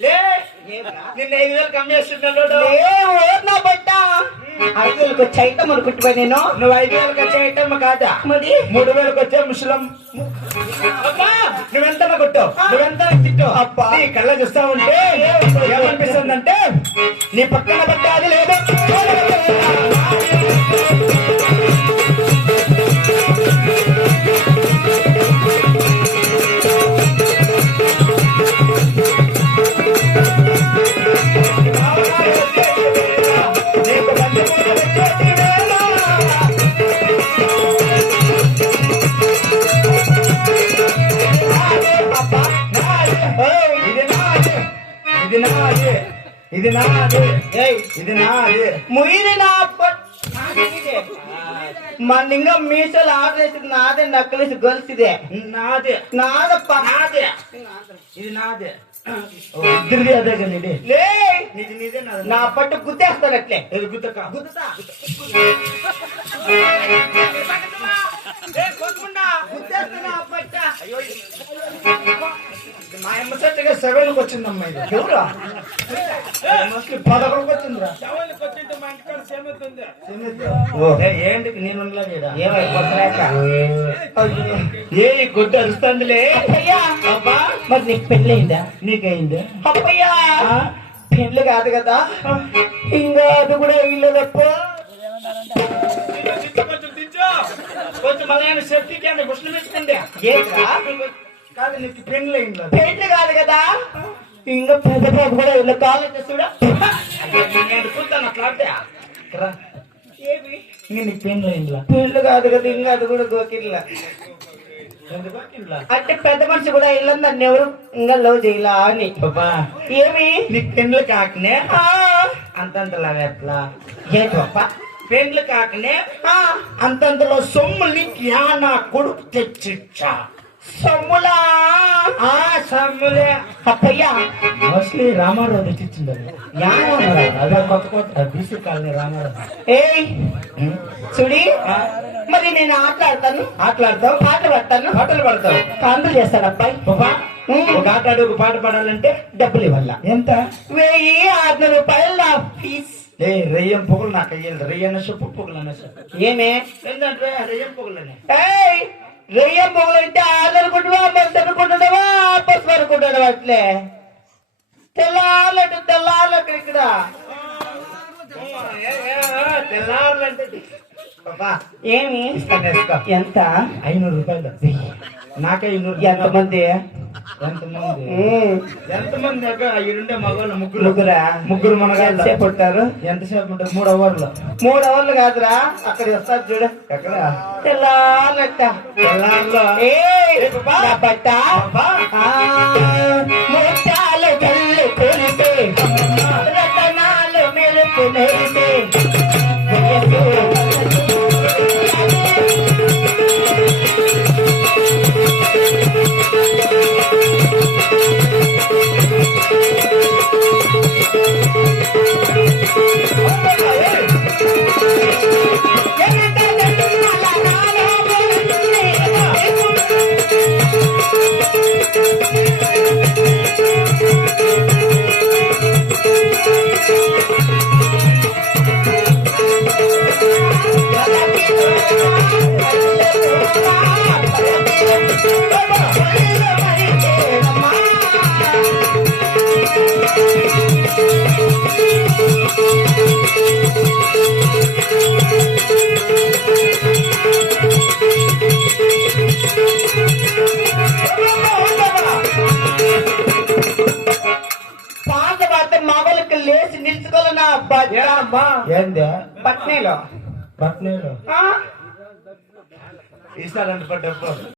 నిన్న 5,000 కమ్ చేస్తున్నాడు. నా బట్ట 5,000 వచ్చే ఐటమ్ అనుకుంటున్నా నేను. నువ్వు 5,000 వచ్చే ఐటమ్ కాదా, మరి 3,000 వచ్చే ముసలం. నువ్వెంత కొట్టావు, నువ్వెంత తిట్టావు. నీ కళ్ళ చూస్తా ఉంటే ఏమనిపిస్తుందంటే నీ పక్కన బట్ట అది లేదు. ఇది నాది, ఇది నాది. ముయిరి నా మన్నింగా మీసలు ఆర్డర్ వేసింది నాదే, నక్కలేసి గొలుసుదే నాదే, నాదప్ప నాదే, ఇది నాదే. ఇద్దరిది అదే కానీ లే నీదే నాది. నా పట్టు గుద్దేస్తాను అట్లే. గుద్దక గుద్దుతా గుద్దేస్తున్నా పట్ట. మా అమ్మ చెట్టుగా 7కి వచ్చిందమ్మా. ఇది ఎవరు మోస్ట్లీ 11కి వచ్చిందిరా. ఏంటి నేను ఏ గుడ్డ అరుస్తుందిలే. అబ్బా మరి నీకు పెళ్ళయిందా? నీకైంది అప్పయ్యా పెళ్ళి కాదు కదా, ఇంకా అది కూడా వీళ్ళదప్ప. కొంచెం మన సేఫ్టీకి అండి ముస్లిం ఇచ్చుకోండి. కాదు నీకు పెళ్ళి అయింది. పెళ్ళి కాదు కదా, ఇంకా పెద్ద బాబు కూడా వీళ్ళ కాలేజ్ చూడ. నేను చూద్దాను అట్లా ఏమి నీకు పెళ్ళి అయిందిలా. పెళ్ళి కాదు కదా, ఇంకా అది కూడా గోకిళ్ళ. అంటే పెద్ద మనిషి కూడా ఇల్లు నన్ను ఎవరు ఇంకా లవ్ చేయలా అని. ఏమి నీకు పెళ్ళి కాకనే అంతంతలా ఎట్లా ఏంటి పప్ప? పెళ్ళి కాకనే అంతంతలో సొమ్ముని నా కొడుకు తెచ్చిచ్చా. సొమ్ములా? సొమ్ములే అప్పయ్యా మోస్ట్లీ రామారావు తెచ్చిచ్చింది. అదే కొత్త బీసీ కాలనీ రామారావు. ఏయ్ చూడి, మరి నేను ఆటలాడతాను, ఆటలాడతావు, పాటలు పడతాను, పాటలు పడతావు, కాంతులు చేస్తాడు అబ్బాయి. ఒక ఆట ఆడి ఒక పాట పాడాలంటే డబ్బులు ఇవ్వాల. ఎంత? 1,600 రూపాయలు నా ఫీజ్. రెయ్యం పొగలు నాకు అయ్యేది. రెయ్యన్న చెప్పు పొగలు అన్న చెప్పు. ఏమే ఏంటంటే రెయ్యం పొగలని. ఏయ్ రెయ్యం పొగలు అంటే 6 అనుకుంటున్నావా, 10 అనుకుంటున్నావా, 10 అనుకుంటున్నావా? అట్లే తెల్లార్లట్టు ఇక్కడ తెల్లారులంటే ఏమి ఎంత? 500 రూపాయలు. నాకే 500. ఎంతమంది? ఎంతమంది ఈడుండే మగవాళ్ళు ముగ్గురు మనగాళ్ళు ఎంతసేపు ఉంటారు? ఎంతసేపు ఉంటారు? 3 అవర్లు. 3 అవర్లు కాదురా, అక్కడ వస్తారు చూడు. ఎక్కడ? తెల్లార్లట్ట తెల్లారులో బట్ట ముత్యాలు జల్లు కొలిపే, రతనాలు మెరుపు మెరిపే. లేచి నిలుచుకోవాలన్నా పట్నీలో ఈసారి అంటే